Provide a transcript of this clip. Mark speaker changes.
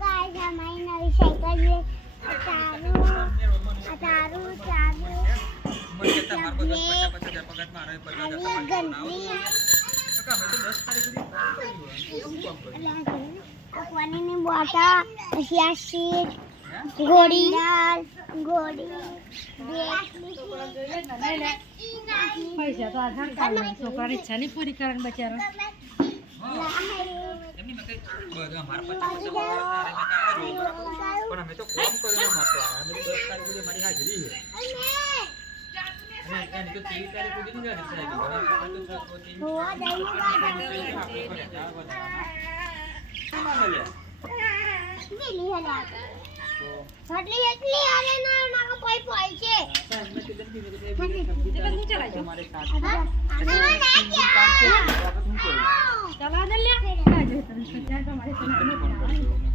Speaker 1: Guys અમારી નવી cycle છે તારું આ તારું ચાલુ પાણીની બોટલ પછી આ સીટ ઘોડી દાળ ઘોડી
Speaker 2: પૈસા તો આધાર કાર્ડ છોકરાની ઈચ્છા નહીં પૂરી કરવાનું બચારો.
Speaker 3: પણ અમે તો કોમ કર્યું નહોતો અમે તો દસ તારીખ સુધી મારી હાજરી છે અને
Speaker 2: Mình sẽ cho các.